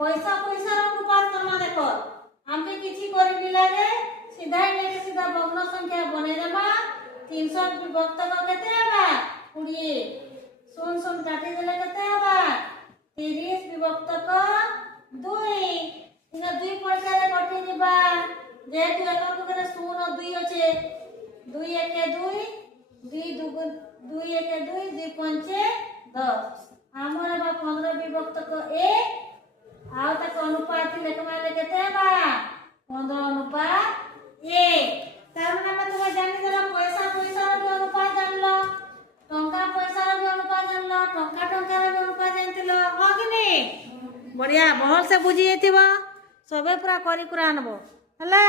पैसा पैसा अनुपात तुम देखो हमके किसी करनी लगे सीधा ही सीधा भग्न संख्या बने देमा 300 विभक्त को केते हबा 20 सुन सुन काटी देले केते हबा 30 विभक्त को 2 इना 2 पॉइंट रे कटि दिबा जेतु एकक करे 0 और 2 अछि 2 1 2 2 2 2 1 2 2 5 10 हमर बा 15 विभक्त को 1 आउ तक अनुपात लेख माने केते बा 15 अनुपात 1 तार माने तुम जानि देला पैसा पैसा रो अनुपात जानलो टंका पैसा रो अनुपात जानलो टंका टंका रो अनुपात जानतिलो हो कि नहीं बढ़िया बहुत से बुझी जेतिबा सबे पूरा करी कुरा आनबो हला।